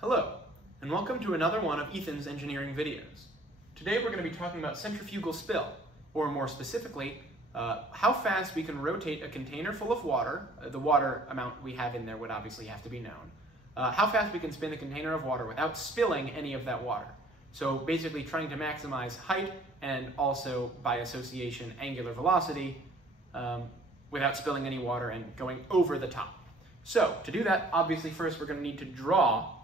Hello, and welcome to another one of Ethan's engineering videos. Today we're going to be talking about centrifugal spill, or more specifically, how fast we can rotate a container full of water. The water amount we have in there would obviously have to be known. How fast we can spin the container of water without spilling any of that water. So basically trying to maximize height and also, by association, angular velocity without spilling any water and going over the top. So to do that, obviously first we're going to need to draw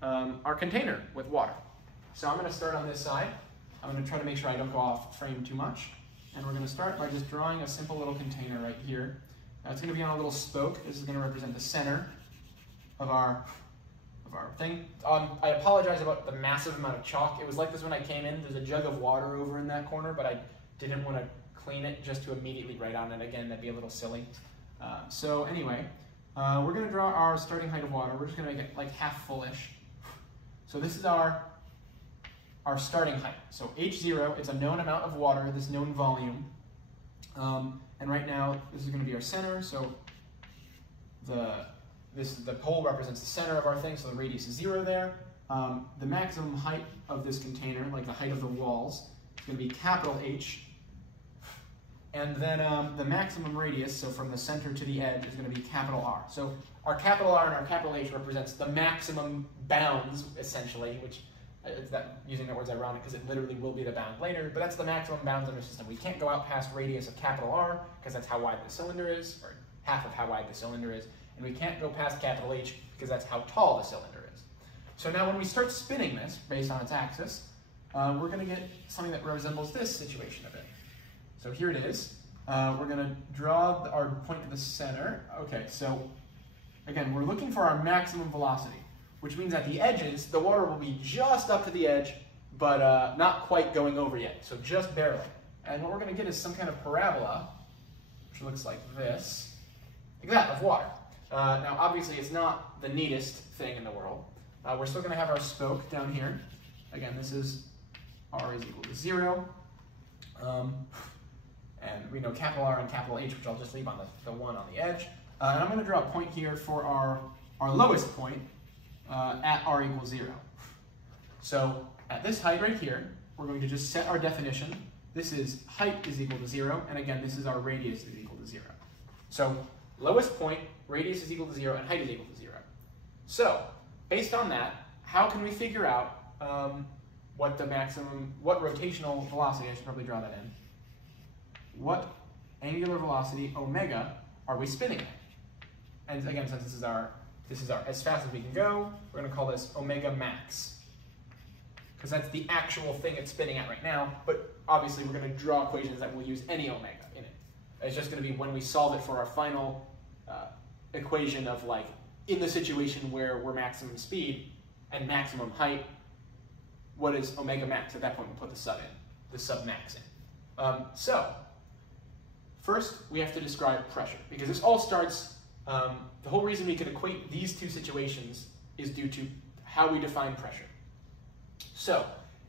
our container with water. So I'm going to start on this side. I'm going to try to make sure I don't go off frame too much. And we're going to start by just drawing a simple little container right here. It's going to be on a little spoke. This is going to represent the center of our thing. I apologize about the massive amount of chalk. It was like this when I came in. There's a jug of water over in that corner, but I didn't want to clean it just to immediately write on it again. That'd be a little silly. So anyway, we're going to draw our starting height of water. We're just going to make it like half fullish. So this is our starting height. So H0, it's a known amount of water, this known volume. And right now, this is going to be our center. So the pole represents the center of our thing, so the radius is 0 there. The maximum height of this container, like the height of the walls, is going to be capital H. And then the maximum radius, so from the center to the edge, is going to be capital R. So our capital R and our capital H represents the maximum bounds, essentially, which using that word's ironic because it literally will be the bound later, but that's the maximum bounds in our system. We can't go out past radius of capital R because that's how wide the cylinder is, or half of how wide the cylinder is, and we can't go past capital H because that's how tall the cylinder is. So now when we start spinning this based on its axis, we're going to get something that resembles this situation a bit. So here it is. We're going to draw our point to the center. Okay, so again, we're looking for our maximum velocity, which means at the edges, the water will be just up to the edge, but not quite going over yet, so just barely. And what we're going to get is some kind of parabola, which looks like this, like that, of water. Now, obviously, it's not the neatest thing in the world. We're still going to have our spoke down here. Again, this is R is equal to 0. And we know capital R and capital H, which I'll just leave on the one on the edge. And I'm going to draw a point here for our lowest point at R equals 0. So at this height right here, we're going to just set our definition. This is height is equal to 0, and again, this is our radius is equal to 0. So lowest point, radius is equal to 0, and height is equal to 0. So based on that, how can we figure out what rotational velocity, I should probably draw that in, what angular velocity, omega, are we spinning at? And again, since this is our as fast as we can go, we're going to call this omega max, because that's the actual thing it's spinning at right now, but obviously we're going to draw equations that will use any omega in it. It's just going to be when we solve it for our final equation of, like, in the situation where we're maximum speed and maximum height, what is omega max? At that point, we'll put the sub max in. So first, we have to describe pressure, because this all starts, the whole reason we can equate these two situations is due to how we define pressure. So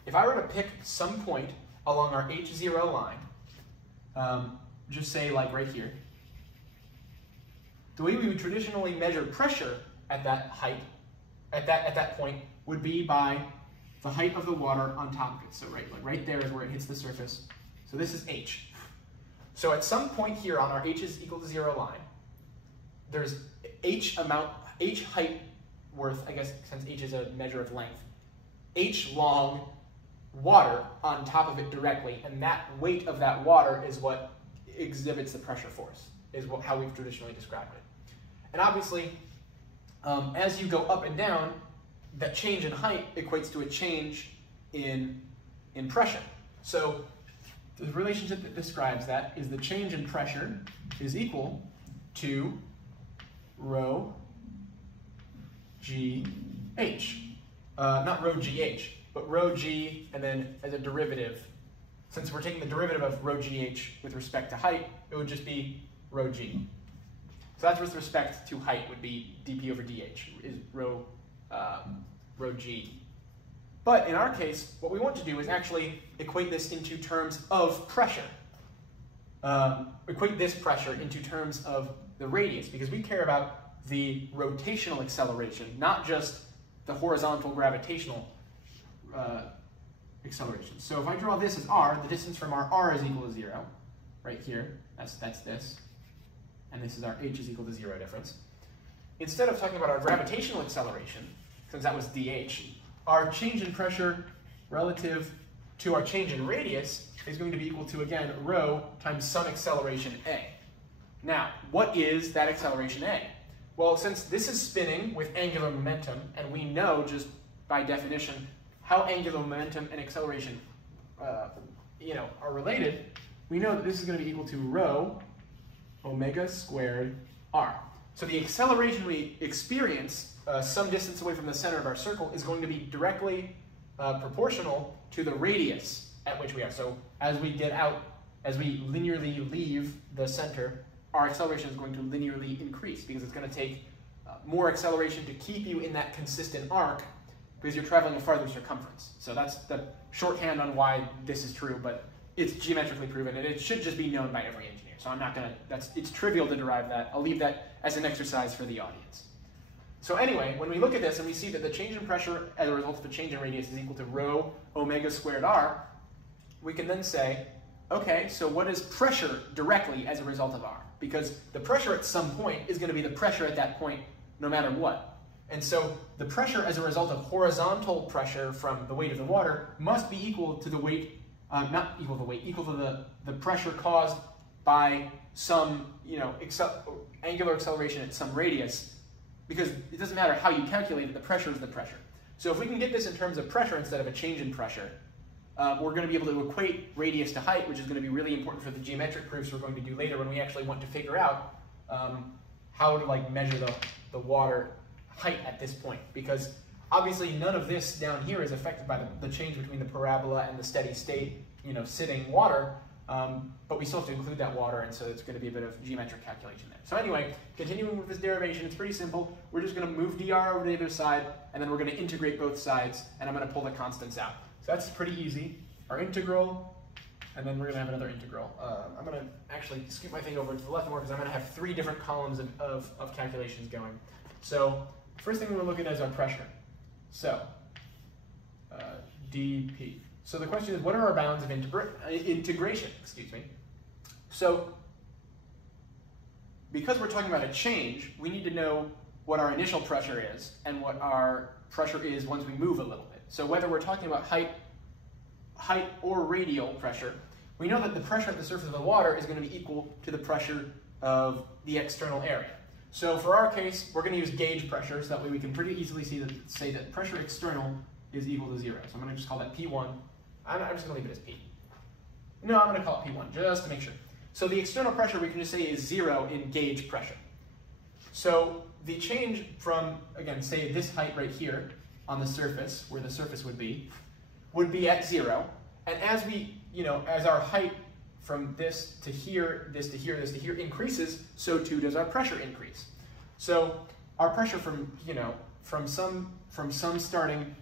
if I were to pick some point along our H0 line, just say like right here, the way we would traditionally measure pressure at that height, at that point, would be by the height of the water on top of it. So right there is where it hits the surface. So this is H. So at some point here on our H is equal to 0 line, there's H height worth, I guess since H is a measure of length, H long water on top of it directly, and that weight of that water is what exhibits the pressure force, is how we've traditionally described it. And obviously, as you go up and down, that change in height equates to a change in pressure. So the relationship that describes that is the change in pressure is equal to rho g h. Not rho gh, but rho g, and then as a derivative, since we're taking the derivative of rho gh with respect to height, it would just be rho g. So that's with respect to height would be dp over dh, is rho g. But in our case, what we want to do is actually equate this into terms of pressure. Equate this pressure into terms of the radius, because we care about the rotational acceleration, not just the horizontal gravitational acceleration. So if I draw this as r, the distance from our r is equal to 0, right here, that's this, and this is our h is equal to 0 difference. Instead of talking about our gravitational acceleration, since that was dh, our change in pressure relative to our change in radius is going to be equal to, again, rho times some acceleration a. Now, what is that acceleration a? Well, since this is spinning with angular momentum, and we know just by definition how angular momentum and acceleration are related, we know that this is going to be equal to rho omega squared r. So the acceleration we experience some distance away from the center of our circle is going to be directly proportional to the radius at which we are. So as we get out, as we linearly leave the center, our acceleration is going to linearly increase because it's going to take more acceleration to keep you in that consistent arc because you're traveling a farther circumference. So that's the shorthand on why this is true, but it's geometrically proven, and it should just be known by every engineer. So I'm not going to, it's trivial to derive that. I'll leave that as an exercise for the audience. So anyway, when we look at this and we see that the change in pressure as a result of the change in radius is equal to rho omega squared r, we can then say, okay, so what is pressure directly as a result of r? Because the pressure at some point is going to be the pressure at that point no matter what. And so the pressure as a result of horizontal pressure from the weight of the water must be equal to the weight, not equal to the weight, equal to the pressure caused by some, angular acceleration at some radius, because it doesn't matter how you calculate it, the pressure is the pressure. So if we can get this in terms of pressure instead of a change in pressure, we're going to be able to equate radius to height, which is going to be really important for the geometric proofs we're going to do later when we actually want to figure out how to measure the water height at this point. Because obviously none of this down here is affected by the change between the parabola and the steady state, sitting water. But we still have to include that water, and so it's going to be a bit of geometric calculation there. So anyway, continuing with this derivation, it's pretty simple. We're just going to move dr over to the other side, and then we're going to integrate both sides, and I'm going to pull the constants out. So that's pretty easy. Our integral, and then we're going to have another integral. I'm going to actually scoot my thing over to the left more because I'm going to have 3 different columns of calculations going. So first thing we're looking at is our pressure. So dP. So the question is, what are our bounds of integration? Excuse me. So because we're talking about a change, we need to know what our initial pressure is and what our pressure is once we move a little bit. So whether we're talking about height or radial pressure, we know that the pressure at the surface of the water is going to be equal to the pressure of the external area. So for our case, we're going to use gauge pressure, so that way we can pretty easily say that pressure external is equal to 0. So I'm going to just call that P1. I'm just going to leave it as P. No, I'm going to call it P1, just to make sure. So the external pressure we can just say is 0 in gauge pressure. So the change from, again, say this height right here on the surface, where the surface would be at 0. And as we, as our height from this to here, this to here, this to here increases, so too does our pressure increase. So our pressure from, from some starting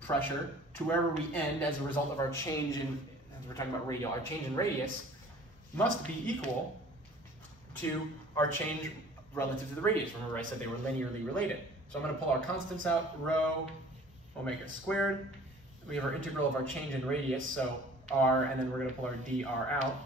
pressure to wherever we end as a result of our change in, as we're talking about radial, our change in radius must be equal to our change relative to the radius. Remember I said they were linearly related. So I'm going to pull our constants out, rho omega squared. We have our integral of our change in radius, so r, and then we're going to pull our dr out.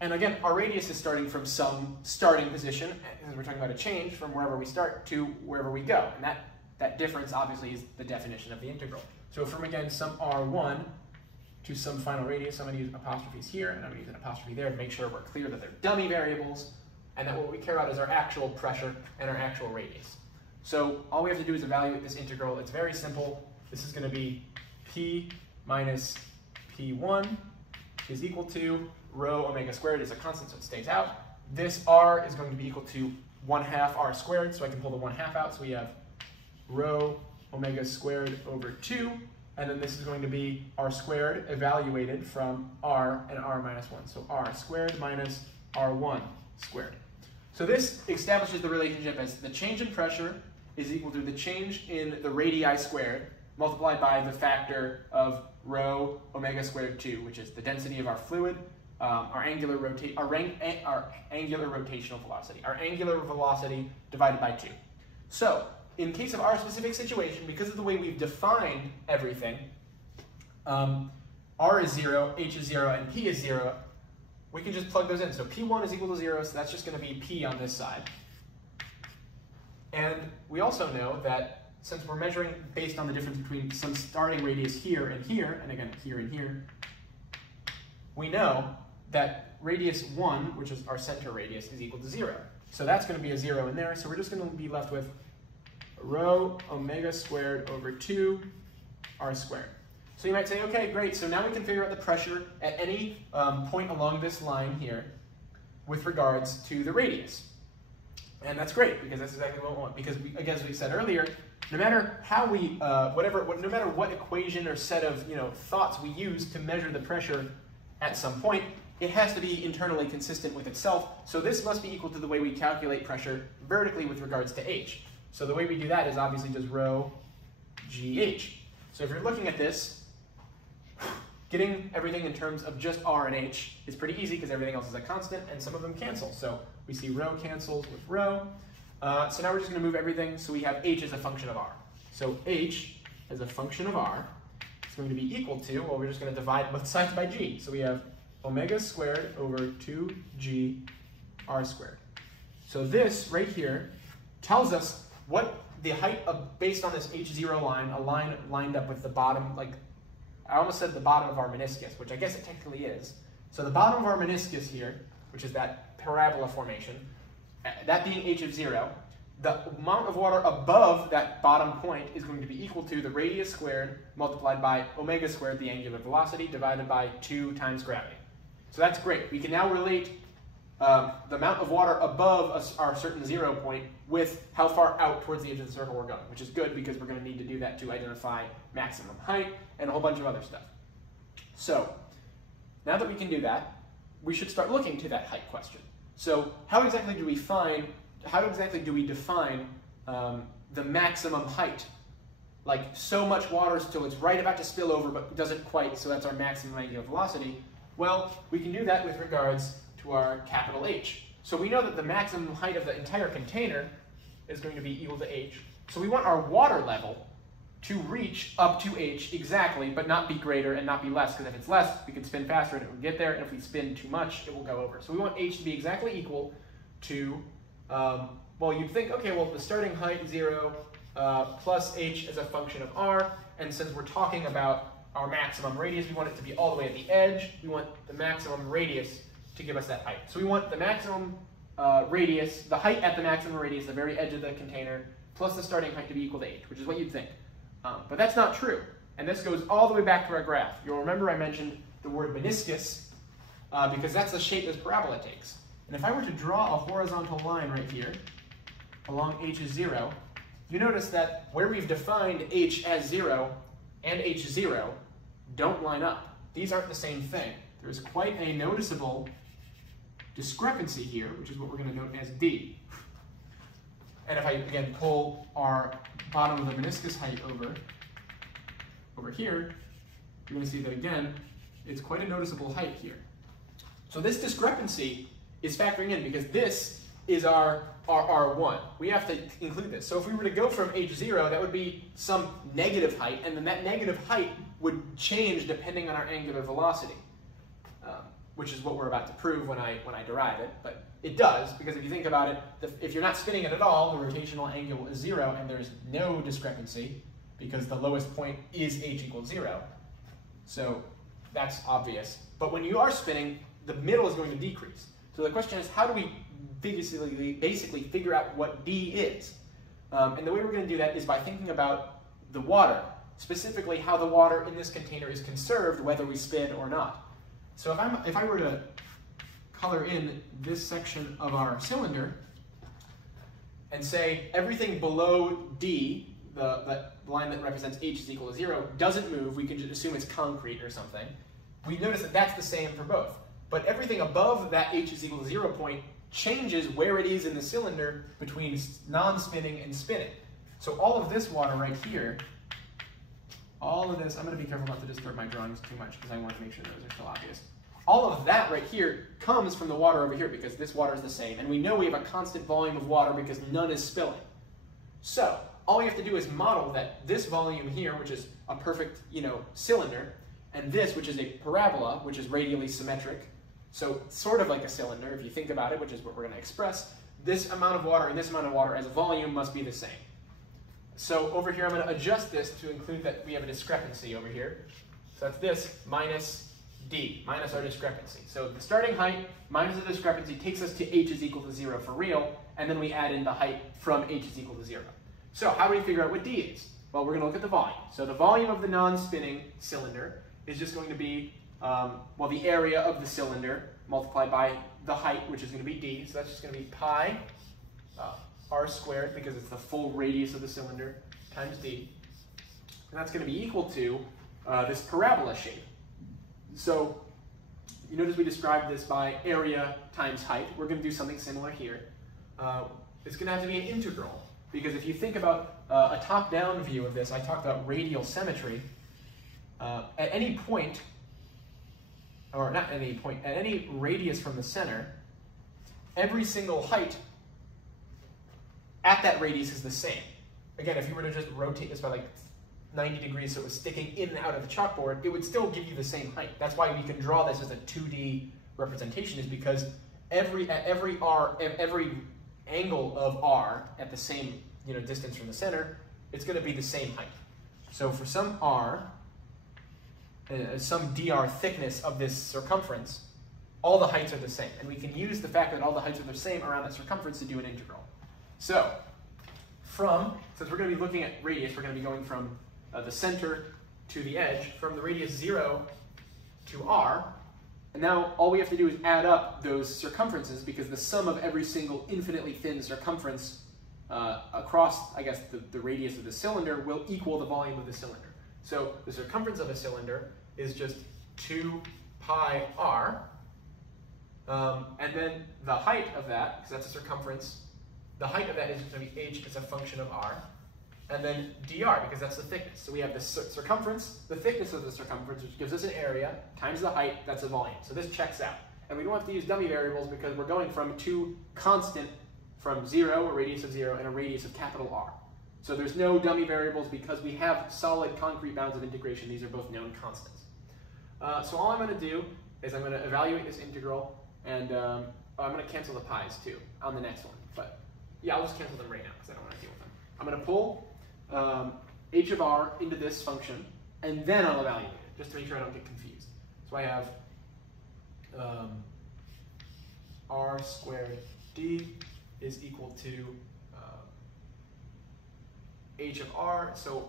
And again, our radius is starting from some starting position, as we're talking about a change from wherever we start to wherever we go. And that difference obviously is the definition of the integral. So from, again, some r1 to some final radius, I'm going to use apostrophes here, and I'm going to use an apostrophe there to make sure we're clear that they're dummy variables, and that what we care about is our actual pressure and our actual radius. So all we have to do is evaluate this integral. It's very simple. This is going to be P minus P1 is equal to rho omega squared is a constant, so it stays out. This r is going to be equal to 1/2 r squared, so I can pull the 1/2 out. So we have rho omega squared over 2, and then this is going to be r squared evaluated from r and r minus 1. So r squared minus r1 squared. So this establishes the relationship as the change in pressure is equal to the change in the radii squared multiplied by the factor of rho omega squared 2, which is the density of our fluid, our angular rotational velocity, our angular velocity divided by 2. So in case of our specific situation, because of the way we've defined everything, R is 0, H is 0, and P is 0, we can just plug those in. So P1 is equal to 0, so that's just going to be P on this side. And we also know that since we're measuring based on the difference between some starting radius here, and again here and here, we know that radius 1, which is our center radius, is equal to 0. So that's going to be a 0 in there, so we're just going to be left with rho omega squared over 2 r squared. So you might say, okay, great, so now we can figure out the pressure at any point along this line here with regards to the radius. And that's great, because that's exactly what we want. Because, again, as we said earlier, no matter how we, no matter what equation or set of thoughts we use to measure the pressure at some point, it has to be internally consistent with itself. So this must be equal to the way we calculate pressure vertically with regards to h. So the way we do that is obviously just rho gh. So if you're looking at this, getting everything in terms of just r and h is pretty easy because everything else is a constant and some of them cancel. So we see rho cancels with rho. So now we're just going to move everything so we have h as a function of r. So h as a function of r is going to be equal to, well, we're just going to divide both sides by g. So we have omega squared over 2g r squared. So this right here tells us what the height of, based on this h0 line, a line lined up with the bottom, like I almost said the bottom of our meniscus, which I guess it technically is. So the bottom of our meniscus here, which is that parabola formation, that being h of 0, the amount of water above that bottom point is going to be equal to the radius squared multiplied by omega squared, the angular velocity, divided by 2 times gravity. So that's great. We can now relate the amount of water above our certain 0 point with how far out towards the edge of the circle we're going, which is good because we're going to need to do that to identify maximum height and a whole bunch of other stuff. So now that we can do that, we should start looking to that height question. So how exactly do we define the maximum height? Like so much water till it's right about to spill over but doesn't quite, so that's our maximum angular velocity. Well, we can do that with regards to our capital H. So we know that the maximum height of the entire container is going to be equal to h. So we want our water level to reach up to h exactly, but not be greater and not be less, because if it's less, we can spin faster and it will get there, and if we spin too much, it will go over. So we want h to be exactly equal to, well, you'd think, okay, well, the starting height, 0, plus h as a function of r, and since we're talking about our maximum radius, we want it to be all the way at the edge. We want the maximum radius to give us that height. So we want the maximum radius, the height at the maximum radius, the very edge of the container, plus the starting height to be equal to h, which is what you'd think. But that's not true. And this goes all the way back to our graph. You'll remember I mentioned the word meniscus because that's the shape this parabola takes. And if I were to draw a horizontal line right here along h is 0, you notice that where we've defined h as 0 and h0 don't line up. These aren't the same thing. There's quite a noticeable discrepancy here, which is what we're going to note as d. And if I, again, pull our bottom of the meniscus height over here, you're going to see that, again, it's quite a noticeable height here. So this discrepancy is factoring in because this is our R1. We have to include this. So if we were to go from h0, that would be some negative height, and then that negative height would change depending on our angular velocity, which is what we're about to prove when I derive it. But it does, because if you think about it, if you're not spinning it at all, the rotational angle is 0, and there's no discrepancy because the lowest point is h equals 0. So that's obvious. But when you are spinning, the middle is going to decrease. So the question is, how do we basically figure out what d is? And the way we're going to do that is by thinking about the water, specifically how the water in this container is conserved, whether we spin or not. So if I were to color in this section of our cylinder and say everything below d, the line that represents h is equal to 0, doesn't move, we can just assume it's concrete or something, we notice that that's the same for both. But everything above that h is equal to 0 point changes where it is in the cylinder between non-spinning and spinning. So all of this water right here, all of this, I'm going to be careful not to distort my drawings too much because I want to make sure those are still obvious. All of that right here comes from the water over here because this water is the same, and we know we have a constant volume of water because none is spilling. So all we have to do is model that this volume here, which is a perfect, cylinder, and this, which is a parabola, which is radially symmetric, so sort of like a cylinder, if you think about it, which is what we're going to express, this amount of water and this amount of water as a volume must be the same. So over here, I'm going to adjust this to include that we have a discrepancy over here. So that's this minus d, minus our discrepancy. So the starting height minus the discrepancy takes us to h is equal to 0 for real, and then we add in the height from h is equal to 0. So how do we figure out what d is? Well, we're going to look at the volume. So the volume of the non-spinning cylinder is just going to be, the area of the cylinder multiplied by the height, which is going to be d. So that's just going to be pi r squared, because it's the full radius of the cylinder, times d. And that's going to be equal to this parabola shape. So you notice we described this by area times height. We're going to do something similar here. It's going to have to be an integral, because if you think about a top-down view of this, I talked about radial symmetry. At any point, or not at any point, at any radius from the center, every single height at that radius is the same. Again, if you were to just rotate this by like 90 degrees so it was sticking in and out of the chalkboard, it would still give you the same height. That's why we can draw this as a 2D representation, is because at every angle of r at the same distance from the center, it's going to be the same height. So for some r, some dr thickness of this circumference, all the heights are the same. And we can use the fact that all the heights are the same around that circumference to do an integral. So since we're going to be looking at radius, we're going to be going from the center to the edge, from the radius 0 to r, and now all we have to do is add up those circumferences, because the sum of every single infinitely thin circumference across, I guess, the radius of the cylinder will equal the volume of the cylinder. So the circumference of a cylinder is just 2 pi r, and then the height of that, because that's a circumference, the height of that is going to be h as a function of r, and then dr, because that's the thickness. So we have the circumference, the thickness of the circumference, which gives us an area, times the height, that's a volume. So this checks out. And we don't have to use dummy variables, because we're going from two constant, from 0, a radius of 0, and a radius of capital R. So there's no dummy variables, because we have solid concrete bounds of integration. These are both known constants. So all I'm going to do is I'm going to evaluate this integral, and I'm going to cancel the pi's too on the next one. But yeah, I'll just cancel them right now, because I don't want to deal with them. I'm going to pull h of r into this function, and then I'll evaluate it, just to make sure I don't get confused. So I have r squared d is equal to h of r. So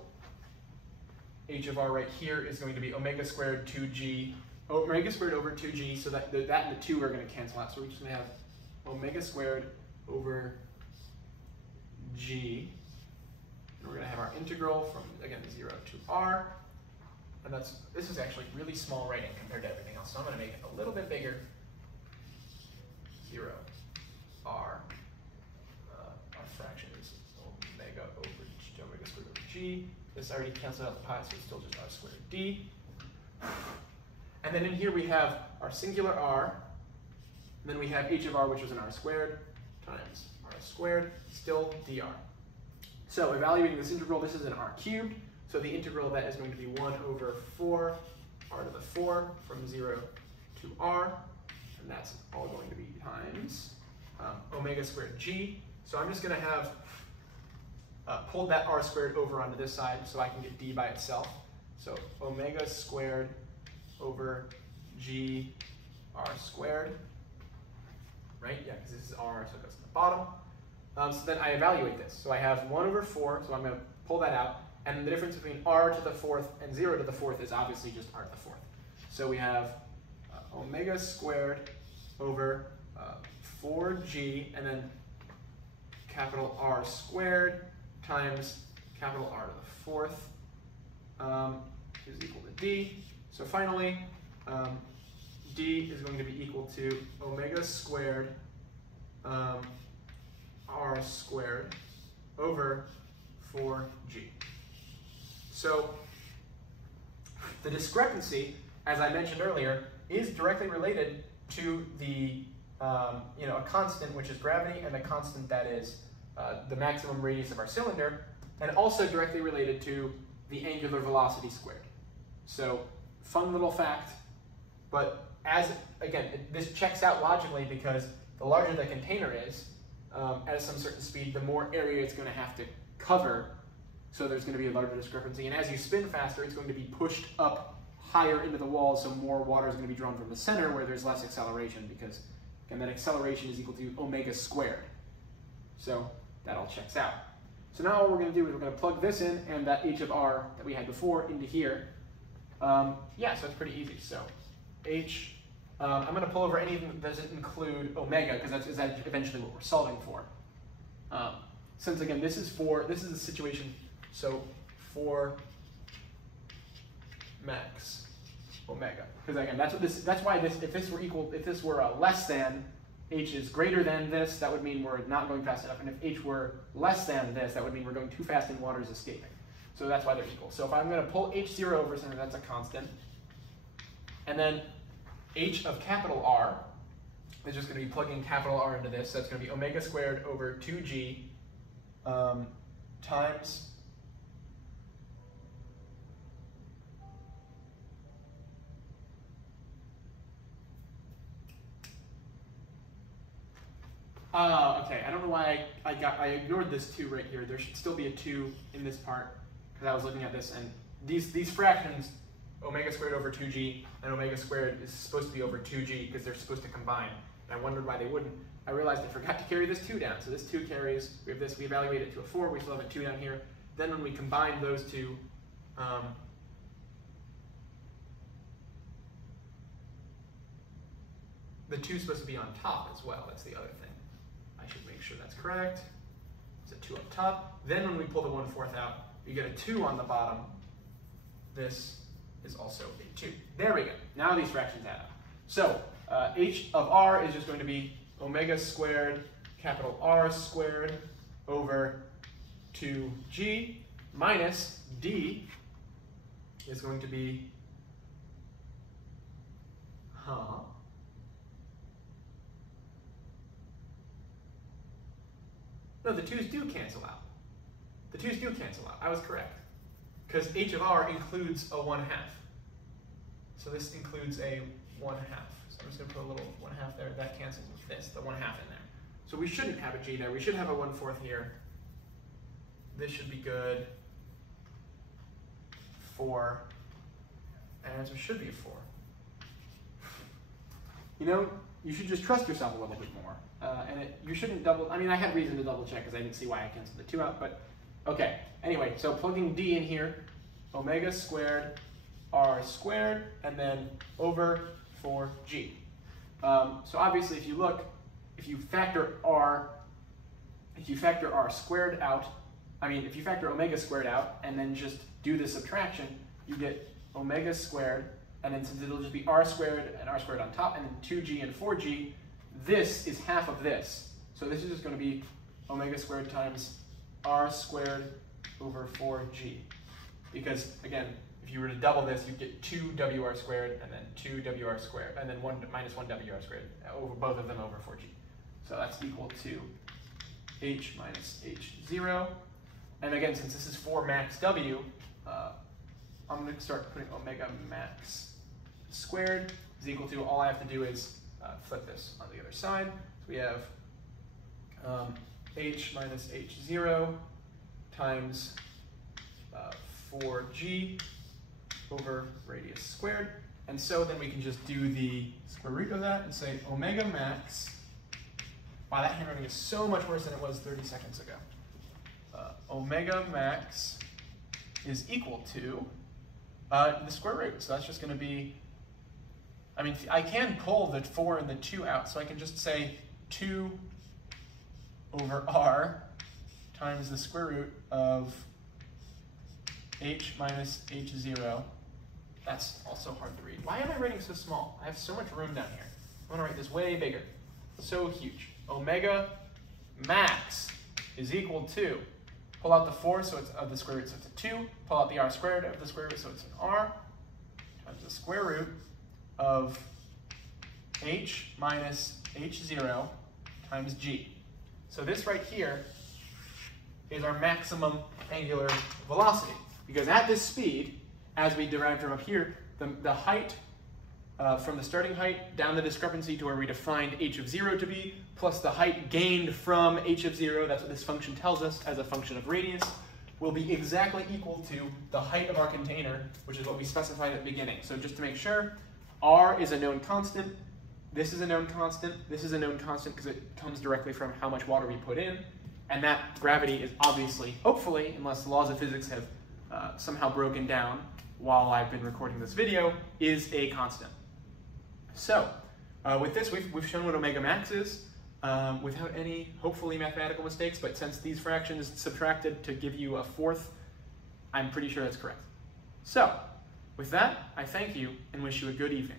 h of r right here is going to be omega squared 2g, omega squared over 2g, so that and the 2 are going to cancel out. So we're just going to have omega squared over g. And we're going to have our integral from, again, 0 to r. And this is actually really small writing compared to everything else. So I'm going to make it a little bit bigger. 0 r. Our fraction is omega squared over g. This already canceled out the pi, so it's still just r squared d. And then in here we have our singular r. And then we have h of r, which is an r squared, times r squared, still dr. So evaluating this integral, this is an r cubed. So the integral of that is going to be 1 over 4 r to the 4 from 0 to r. And that's all going to be times omega squared g. So I'm just going to have pulled that r squared over onto this side so I can get d by itself. So omega squared over g r squared, right? Yeah, because this is r, so it goes to the bottom. So then I evaluate this. So I have 1 over 4, so I'm going to pull that out. And the difference between r to the 4th and 0 to the 4th is obviously just r to the 4th. So we have omega squared over 4g, and then capital R squared times capital R to the 4th is equal to d. So finally, d is going to be equal to omega squared r squared over 4g. So the discrepancy, as I mentioned earlier, is directly related to the a constant, which is gravity, and a constant that is the maximum radius of our cylinder. and also directly related to the angular velocity squared. So, fun little fact, but again, this checks out logically because the larger the container is, at some certain speed, the more area it's going to have to cover, so there's going to be a larger discrepancy. And as you spin faster, it's going to be pushed up higher into the wall, so more water is going to be drawn from the center where there's less acceleration, because again, that acceleration is equal to omega squared. So that all checks out. So now what we're going to do is we're going to plug this in and that h of r that we had before into here. Yeah, so it's pretty easy. So I'm going to pull over anything that doesn't include omega, because that's eventually what we're solving for. Since again, this is the situation, so for max omega, because again, that's why if this were less than, h is greater than this, that would mean we're not going fast enough, and if h were less than this, that would mean we're going too fast and water is escaping. So that's why they're equal. So if I'm going to pull h0 over something, that's a constant, and then h of capital R is just going to be plugging capital R into this, so it's going to be omega squared over 2g times okay, I don't know why I ignored this 2 right here. There should still be a 2 in this part, because I was looking at this, and these fractions, omega squared over 2g and omega squared, is supposed to be over 2g because they're supposed to combine. And I wondered why they wouldn't. I realized I forgot to carry this 2 down. So this 2 carries, we have this, we evaluate it to a 4, we still have a 2 down here. Then when we combine those two, the 2 is supposed to be on top as well. That's the other thing. I should make sure that's correct. It's a 2 up top. Then when we pull the 1/4 out, we get a 2 on the bottom. This is also a 2. There we go. Now these fractions add up. So h of r is just going to be omega squared capital R squared over 2g minus d is going to be, no, the 2's do cancel out. The 2's do cancel out. I was correct. Because h of r includes a 1/2. So this includes a 1/2. So I'm just going to put a little 1/2 there. That cancels with this, the 1/2 in there. So we shouldn't have a g there. We should have a 1/4 here. This should be good. 4. And answer should be a 4. You know, you should just trust yourself a little bit more. You shouldn't double, I mean, I had reason to double check because I didn't see why I canceled the 2 out, but okay. Anyway, so plugging d in here, omega squared r squared, and then over 4g. So obviously if you look, if you factor r squared out, if you factor omega squared out and then just do the subtraction, you get omega squared, and then since it'll just be r squared and r squared on top, and then 2g and 4g, this is half of this. So this is just going to be omega squared times r squared over 4g. Because again, if you were to double this, you'd get 2wr squared and then 2wr squared, and then minus 1wr squared, over both of them over 4g. So that's equal to h minus h0. And again, since this is for max w, I'm going to start putting omega max squared is equal to, all I have to do is flip this on the other side. So we have h minus h0 times 4g over radius squared. And so then we can just do the square root of that and say omega max. Wow, that handwriting is so much worse than it was 30 seconds ago. Omega max is equal to the square root. So that's just going to be, I can pull the 4 and the 2 out, so I can just say 2 over r times the square root of h minus h0. That's also hard to read. Why am I writing so small? I have so much room down here. I want to write this way bigger. So huge. Omega max is equal to, pull out the 4 so it's of the square root, so it's a 2. Pull out the r squared of the square root, so it's an r, times the square root of h minus h0 times g. So this right here is our maximum angular velocity. Because at this speed, as we derived from up here, the height from the starting height down the discrepancy to where we defined h of 0 to be, plus the height gained from h of 0, that's what this function tells us as a function of radius, will be exactly equal to the height of our container, which is what we specified at the beginning. So just to make sure, r is a known constant, this is a known constant, this is a known constant because it comes directly from how much water we put in, and that gravity is obviously, hopefully, unless the laws of physics have somehow broken down while I've been recording this video, is a constant. So, with this, we've shown what omega max is without any, hopefully, mathematical mistakes, but since these fractions subtracted to give you a fourth, I'm pretty sure that's correct. So, with that, I thank you and wish you a good evening.